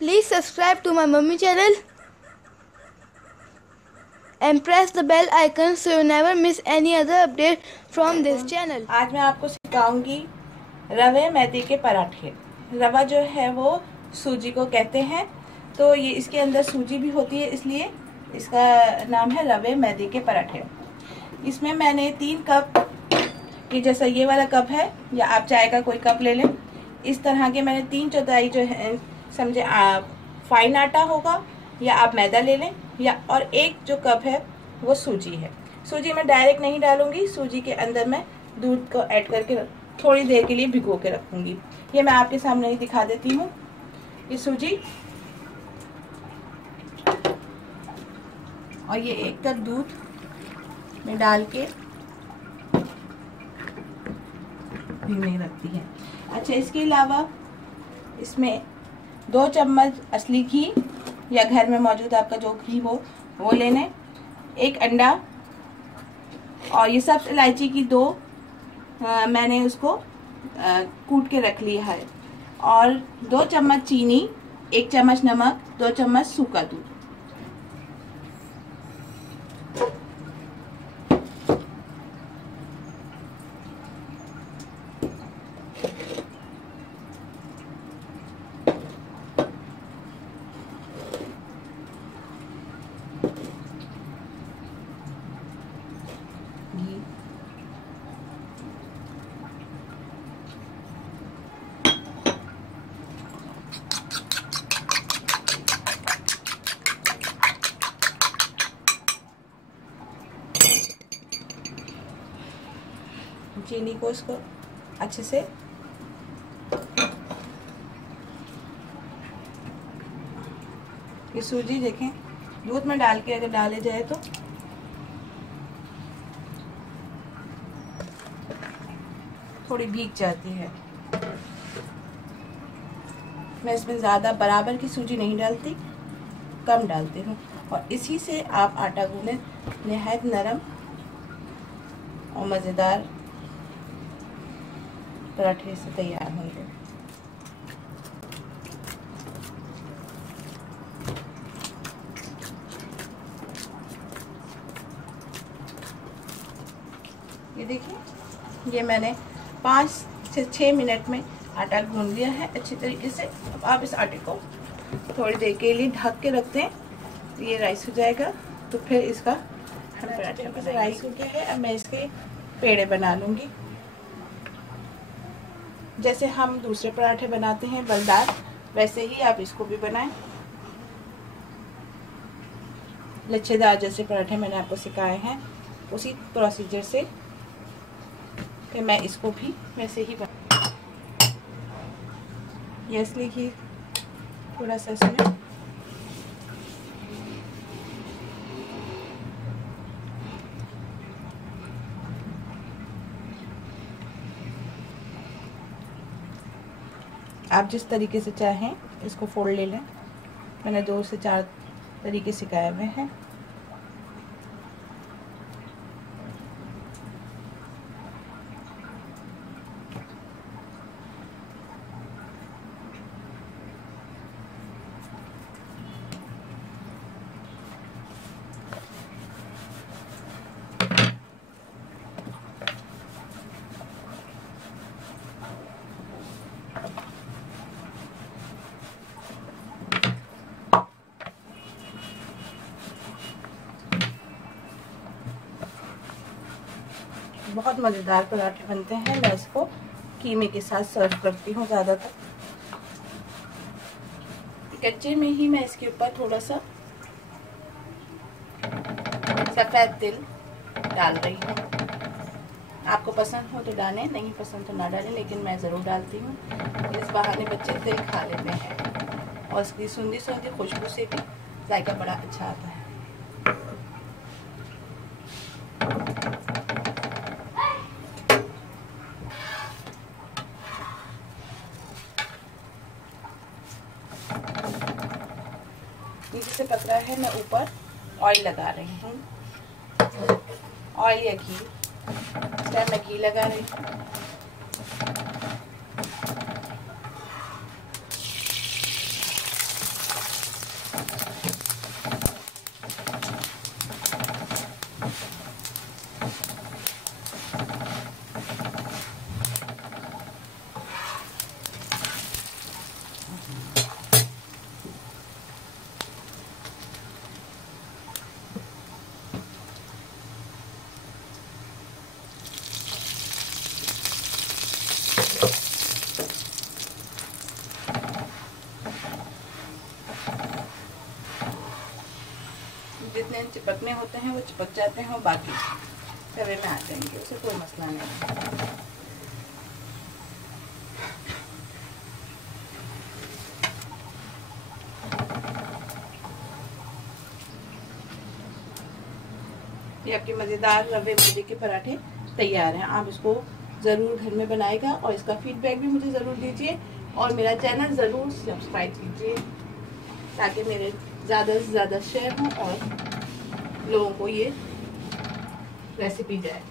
Please subscribe to my mummy channel and press the bell icon so you never miss any other update from this channel. आज मैं आपको सिखाऊंगी रवे मैदे के पराठे। रवा जो है वो सूजी को कहते हैं, तो ये इसके अंदर सूजी भी होती है, इसलिए इसका नाम है रवे मैदे के पराठे। इसमें मैंने 3 कप, कि जैसा ये वाला कप है या आप चाय का कोई कप ले लें, इस तरह के मैंने 3/4 जो है समझे आप फाइन आटा होगा या आप मैदा ले लें, या और 1 जो कप है वो सूजी है। सूजी मैं डायरेक्ट नहीं डालूंगी, सूजी के अंदर मैं दूध को ऐड करके थोड़ी देर के लिए भिगो के रखूंगी। ये मैं आपके सामने ही दिखा देती हूँ। ये सूजी और ये 1 कप दूध में डाल के भिगने रखती है। अच्छा, इसके अलावा इसमें 2 चम्मच असली घी या घर में मौजूद आपका जो घी हो वो लेने, 1 अंडा, और ये सब इलायची की 2 मैंने उसको कूट के रख लिया है, और 2 चम्मच चीनी, 1 चम्मच नमक, 2 चम्मच सूखा दूध। चीनी को इसको अच्छे से ये सूजी देखें दूध में डाल के अगर डाले जाए तो थोड़ी भीग जाती है। मैं इसमें ज़्यादा बराबर की सूजी नहीं डालती, कम डालती हूँ, और इसी से आप आटा गूंदें, निहायत नरम और मज़ेदार पराठे से तैयार होंगे। ये देखिए, ये मैंने 5 से 6 मिनट में आटा गूंद लिया है अच्छी तरीके से। अब आप इस आटे को थोड़ी देर के लिए ढक के रखते हैं, तो ये राइस हो जाएगा। तो फिर इसका हम पराठे पे राइस हो गया है। अब मैं इसके पेड़े बना लूँगी, जैसे हम दूसरे पराठे बनाते हैं बलदार, वैसे ही आप इसको भी बनाएं। लच्छेदार जैसे पराठे मैंने आपको सिखाए हैं, उसी प्रोसीजर से फिर मैं इसको भी वैसे ही बना। ये असली घी थोड़ा सा इसमें आप जिस तरीके से चाहें इसको फोल्ड ले लें। मैंने 2 से 4 तरीके सिखाए हुए हैं। बहुत मज़ेदार पराठे बनते हैं। मैं इसको कीमे के साथ सर्व करती हूँ ज़्यादातर। कच्चे में ही मैं इसके ऊपर थोड़ा सा सफ़ेद तिल डाल रही हूँ। आपको पसंद हो तो डालें, नहीं पसंद तो ना डालें, लेकिन मैं ज़रूर डालती हूँ। इस बहाने बच्चे तिल खा लेते हैं और इसकी सूंधी सूंधी खुशबू से भी जायका बड़ा अच्छा आता है। नीचे से पक रहा है, मैं ऊपर ऑयल लगा रही हूँ, ऑयल या घी। इस टाइम मैं घी लगा रही हूँ। होते हैं, चिपकने होते हैं वो चिपक जाते हैं और बाकी तवे में आ जाएंगे, उसे कोई मसला नहीं। ये आपके मज़ेदार रवे मैदे के पराठे तैयार हैं। आप इसको ज़रूर घर में बनाएगा और इसका फीडबैक भी मुझे ज़रूर दीजिए और मेरा चैनल ज़रूर सब्सक्राइब कीजिए ताकि मेरे ज़्यादा से ज़्यादा शेयर हों और लोगों को ये रेसिपी जाए।